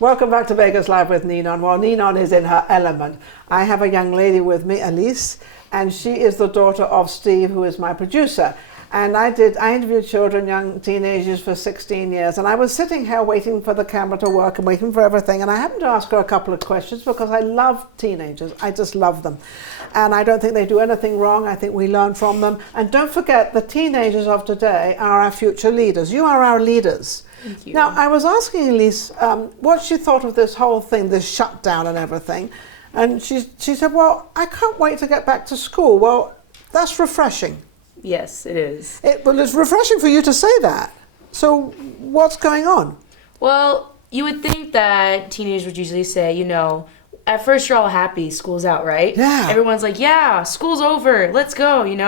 Welcome back to Vegas Live with Ninon. Well, Ninon is in her element. I have a young lady with me, Ellyse, and she is the daughter of Steve, who is my producer. And I interviewed children, young teenagers for 16 years, and I was sitting here waiting for the camera to work and waiting for everything, and I happened to ask her a couple of questions because I love teenagers. I just love them. And I don't think they do anything wrong. I think we learn from them. And don't forget, the teenagers of today are our future leaders. You are our leaders. Thank you. Now, I was asking Ellyse what she thought of this whole thing, this shutdown and everything. And she said, well, I can't wait to get back to school. Well, that's refreshing. Yes, it is. Well, it's refreshing for you to say that. So what's going on? Well, you would think that teenagers would usually say, at first you're all happy, school's out, right? Yeah. Everyone's like, yeah, school's over, let's go, And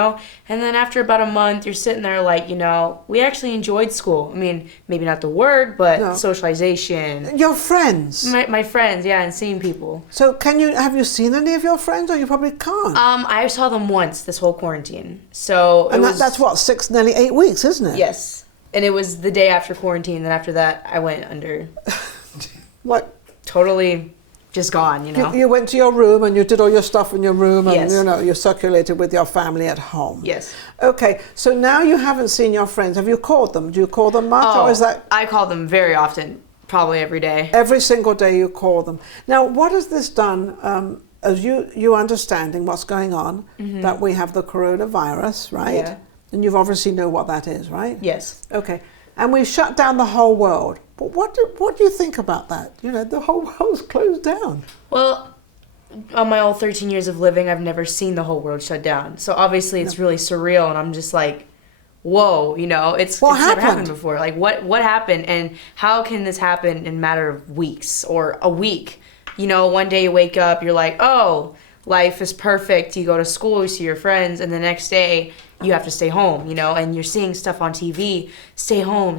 then after about a month, you're sitting there like, we actually enjoyed school. I mean, maybe not the work, but socialization. Your friends? My friends, yeah, and seeing people. So have you seen any of your friends, or you probably can't? I saw them once this whole quarantine. So that's what, nearly 8 weeks, isn't it? Yes. And it was the day after quarantine, and after that, I went under. What? Totally just gone, You went to your room and you did all your stuff in your room and, Yes. you circulated with your family at home. Yes. Okay, so now you haven't seen your friends. Have you called them? Do you call them much, or is that... I call them very often, probably every day. Every single day you call them. Now, what has this done, as you understanding what's going on, that we have the coronavirus, right? Yeah. And you've obviously know what that is, right? Yes. Okay. And we've shut down the whole world. But what do you think about that? The whole world's closed down. Well, on my all 13 years of living, I've never seen the whole world shut down. So obviously it's really surreal, and I'm just like, whoa, it's never happened before. Like, what happened, and how can this happen in a matter of weeks or a week? One day you wake up, you're like, oh, life is perfect. You go to school, you see your friends, and the next day you have to stay home, and you're seeing stuff on TV. Stay home,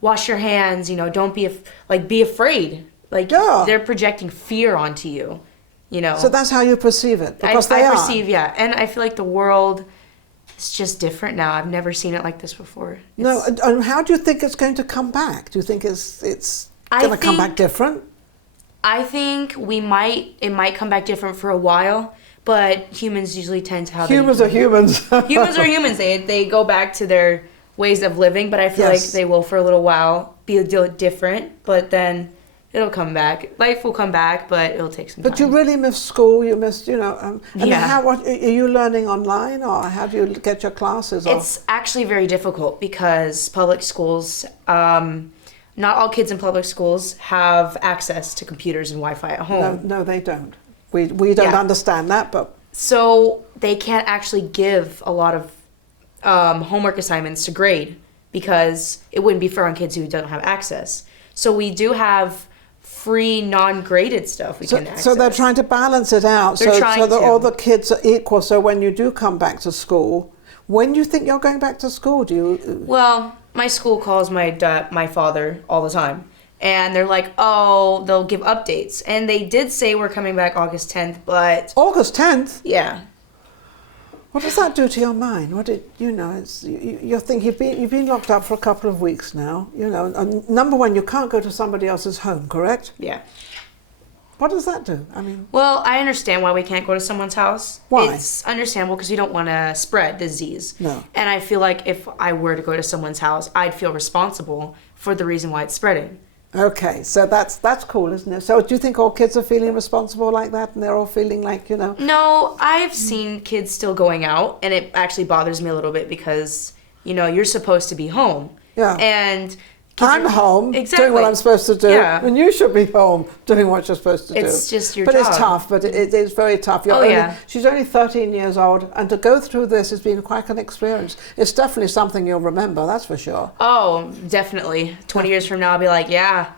wash your hands, don't be afraid. Like, they're projecting fear onto you, So that's how you perceive it, because I perceive, yeah. And I feel like the world is just different now. I've never seen it like this before. No, and how do you think it's going to come back? Do you think it's going to come back different? I think it might come back different for a while, but humans usually tend to have... Humans are humans. Humans are humans. They go back to their ways of living, but I feel like they will for a little while be a little different, but then it'll come back. Life will come back, but it'll take some time. But you really miss school, you missed, and yeah. what are you learning online, or how do you get your classes? It's actually very difficult because public schools... not all kids in public schools have access to computers and Wi-Fi at home. No, they don't. We don't understand that, but... So they can't actually give a lot of homework assignments to grade because it wouldn't be fair on kids who don't have access. So we do have free, non-graded stuff we can access. So they're trying to balance it out so that all the kids are equal. So when you do come back to school, when do you think you're going back to school? Well, my school calls my father all the time. And they're like, oh, they'll give updates. And they did say we're coming back August 10th, but... August 10th? Yeah. What does that do to your mind? You're thinking, you've been locked up for a couple of weeks now. And number one, you can't go to somebody else's home, correct? Yeah. What does that do? Well, I understand why we can't go to someone's house. Why? It's understandable because we don't want to spread disease. No. And I feel like if I were to go to someone's house, I'd feel responsible for the reason why it's spreading. Okay, so that's cool, isn't it? So do you think all kids are feeling responsible like that, and they're all feeling like, No, I've seen kids still going out, and it actually bothers me a little bit because, you're supposed to be home. Yeah. And I'm home doing what I'm supposed to do, and you should be home doing what you're supposed to do. It's just your job. But it's tough, it is very tough. She's only 13 years old, and to go through this has been quite an experience. It's definitely something you'll remember, that's for sure. Oh, definitely. 20 years from now, I'll be like,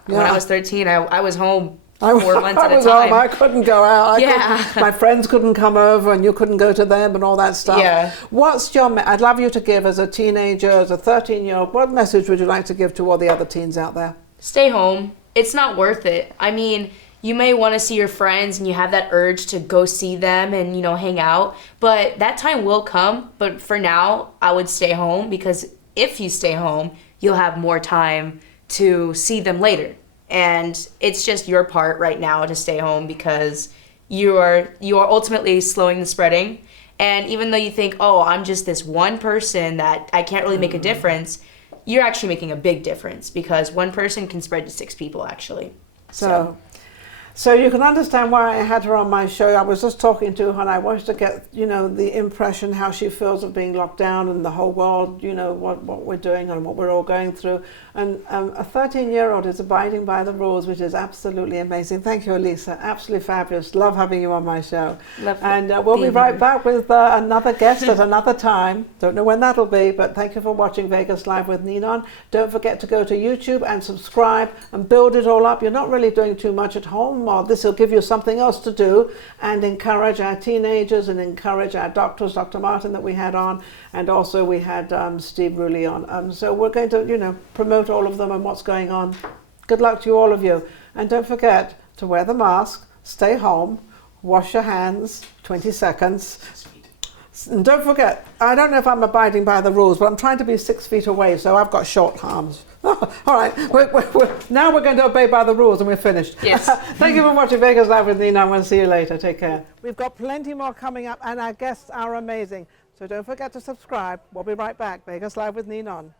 when I was 13, I was home 4 months at a time. I couldn't go out. My friends couldn't come over, and you couldn't go to them, and all that stuff. Yeah. What's I'd love you to give as a teenager, as a 13-year-old, what message would you like to give to all the other teens out there? Stay home. It's not worth it. I mean, you may want to see your friends, and you have that urge to go see them and, hang out. But that time will come. But for now, I would stay home, because if you stay home, you'll have more time to see them later. and it's just your part right now to stay home because you are ultimately slowing the spreading. And even though you think, oh, I'm just this one person that I can't really make a difference, you're actually making a big difference because one person can spread to 6 people actually. So you can understand why I had her on my show. I was just talking to her and I wanted to get, you know, the impression how she feels of being locked down and the whole world, you know, what we're doing and what we're all going through. And a 13-year-old is abiding by the rules, which is absolutely amazing. Thank you, Ellyse. Absolutely fabulous. Love having you on my show. And we'll be right back with another guest at another time. Don't know when that'll be, but thank you for watching Vegas Live with Ninon. Don't forget to go to YouTube and subscribe and build it all up. You're not really doing too much at home, or this will give you something else to do, and encourage our teenagers and encourage our doctors, Dr. Martin that we had on, and also we had Steve Rulli on. So we're going to, you know, promote all of them and what's going on. Good luck to all of you. And don't forget to wear the mask, stay home, wash your hands, 20 seconds. And don't forget, I don't know if I'm abiding by the rules, but I'm trying to be 6 feet away, so I've got short arms. All right, now we're going to obey by the rules and we're finished. Yes. Thank you for watching Vegas Live with Ninon. We'll see you later. Take care. We've got plenty more coming up and our guests are amazing. So don't forget to subscribe. We'll be right back. Vegas Live with Ninon.